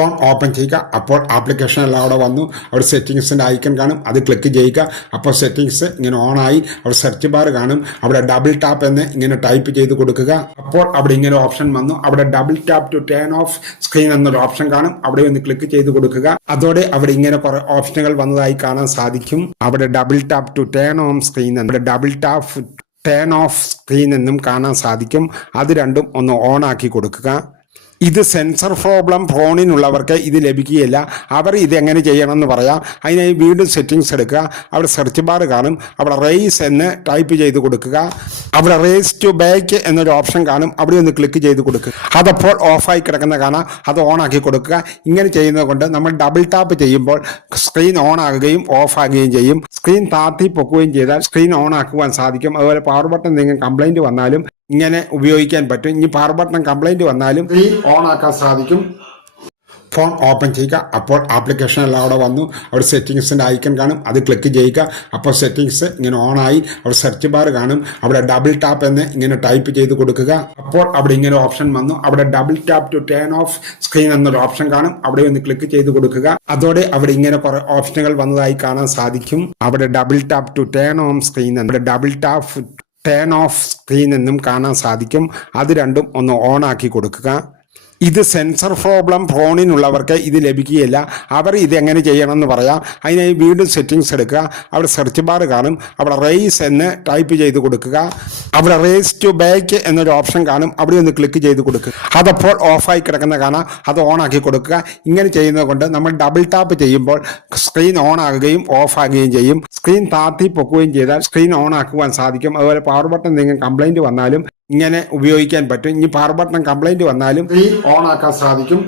Phone open ചെയ്യുക. അപ്പോൾ application എല്ലാം അവിടെ വന്നു. അവിടെ സെറ്റിങ്സിൻ്റെ ഐക്കൺ കാണും, അത് ക്ലിക്ക് ചെയ്യുക. അപ്പോൾ സെറ്റിങ്സ് ഇങ്ങനെ ഓണായി. അവിടെ സെർച്ച് ബാർ കാണും, അവിടെ ഡബിൾ ടാപ്പ് എന്ന് ഇങ്ങനെ ടൈപ്പ് ചെയ്ത് കൊടുക്കുക. അപ്പോൾ അവിടെ ഇങ്ങനെ ഓപ്ഷൻ വന്നു. അവിടെ double tap to turn off screen എന്നൊരു ഓപ്ഷൻ കാണും, അവിടെ ഒന്ന് ക്ലിക്ക് ചെയ്ത് കൊടുക്കുക. അതോടെ അവിടെ ഇങ്ങനെ കുറെ ഓപ്ഷനുകൾ വന്നതായി കാണാൻ സാധിക്കും. അവിടെ double tap to turn on screen അവിടെ double tap turn off screen എന്നും കാണാൻ സാധിക്കും. അത് രണ്ടും ഒന്ന് ഓൺ ആക്കി കൊടുക്കുക. ഇത് സെൻസർ പ്രോബ്ലം ഫോണിനുള്ളവർക്ക് ഇത് ലഭിക്കുകയില്ല. അവർ ഇതെങ്ങനെ ചെയ്യണമെന്ന് പറയാം. അതിനായി വീണ്ടും സെറ്റിങ്സ് എടുക്കുക. അവിടെ സെർച്ച് ബാർ കാണും, അവിടെ റേസ് എന്ന് ടൈപ്പ് ചെയ്ത് കൊടുക്കുക. അവിടെ റേസ് ടു ബാക്ക് എന്നൊരു ഓപ്ഷൻ കാണും, അവിടെ ഒന്ന് ക്ലിക്ക് ചെയ്ത് കൊടുക്കുക. അതപ്പോൾ ഓഫായി കിടക്കുന്ന കാണാം, അത് ഓൺ ആക്കി കൊടുക്കുക. ഇങ്ങനെ ചെയ്യുന്നത് കൊണ്ട് നമ്മൾ ഡബിൾ ടാപ്പ് ചെയ്യുമ്പോൾ സ്ക്രീൻ ഓൺ ആകുകയും ഓഫ് ആകുകയും ചെയ്യും. സ്ക്രീൻ താത്തി പൊക്കുകയും ചെയ്താൽ സ്ക്രീൻ ഓൺ ആക്കുവാൻ സാധിക്കും. അതുപോലെ പവർ ബട്ടൺ എന്തെങ്കിലും കംപ്ലൈൻറ്റ് വന്നാലും ഇങ്ങനെ ഉപയോഗിക്കാൻ പറ്റും. ഇനി പവർ ബട്ടൺ കംപ്ലൈൻറ്റ് വന്നാലും സ്ക്രീൻ ഓൺ ആക്കാൻ സാധിക്കും. ഫോൺ ഓപ്പൺ ചെയ്യുക. അപ്പോൾ ആപ്ലിക്കേഷൻ എല്ലാം അവിടെ വന്നു. അവിടെ സെറ്റിങ്സിൻ്റെ ഐക്കൺ കാണും, അത് ക്ലിക്ക് ചെയ്യുക. അപ്പോൾ സെറ്റിങ്സ് ഇങ്ങനെ ഓണായി. അവിടെ സെർച്ച് ബാർ കാണും, അവിടെ ഡബിൾ ടാപ്പ് എന്ന് ഇങ്ങനെ ടൈപ്പ് ചെയ്ത് കൊടുക്കുക. അപ്പോൾ അവിടെ ഇങ്ങനെ ഓപ്ഷൻ വന്നു. അവിടെ double tap to turn off screen എന്നൊരു ഓപ്ഷൻ കാണും, അവിടെ ഒന്ന് ക്ലിക്ക് ചെയ്ത് കൊടുക്കുക. അതോടെ അവിടെ ഇങ്ങനെ കുറെ ഓപ്ഷനുകൾ വന്നതായി കാണാൻ സാധിക്കും. അവിടെ double tap to turn on screen അവിടെ double tap turn off screen എന്നും കാണാൻ സാധിക്കും. അത് രണ്ടും ഒന്ന് ഓൺ ആക്കി കൊടുക്കുക. ഇത് സെൻസർ പ്രോബ്ലം ഫോണിനുള്ളവർക്ക് ഇത് ലഭിക്കുകയില്ല. അവർ ഇതെങ്ങനെ ചെയ്യണമെന്ന് പറയാം. അതിനായി വീണ്ടും സെറ്റിങ്സ് എടുക്കുക. അവിടെ സെർച്ച് ബാർ കാണും, അവിടെ റേസ് എന്ന് ടൈപ്പ് ചെയ്ത് കൊടുക്കുക. അവിടെ റേസ് ടു ബാക്ക് എന്നൊരു ഓപ്ഷൻ കാണും, അവിടെ ഒന്ന് ക്ലിക്ക് ചെയ്ത് കൊടുക്കുക. അതപ്പോൾ ഓഫായി കിടക്കുന്ന കാണാം, അത് ഓൺ ആക്കി കൊടുക്കുക. ഇങ്ങനെ ചെയ്യുന്നത് കൊണ്ട് നമ്മൾ ഡബിൾ ടാപ്പ് ചെയ്യുമ്പോൾ സ്ക്രീൻ ഓൺ ആകുകയും ഓഫ് ആകുകയും ചെയ്യും. സ്ക്രീൻ താത്തി പൊക്കുകയും ചെയ്താൽ സ്ക്രീൻ ഓൺ ആക്കുവാൻ സാധിക്കും. അതുപോലെ പവർ ബട്ടൺ എന്തെങ്കിലും കംപ്ലൈൻറ്റ് വന്നാലും ഇങ്ങനെ ഉപയോഗിക്കാൻ പറ്റും. ഇനി പവർ ബട്ടൺ കംപ്ലൈൻറ്റ് വന്നാലും സ്ക്രീൻ ഓൺ ആക്കാൻ സാധിക്കും.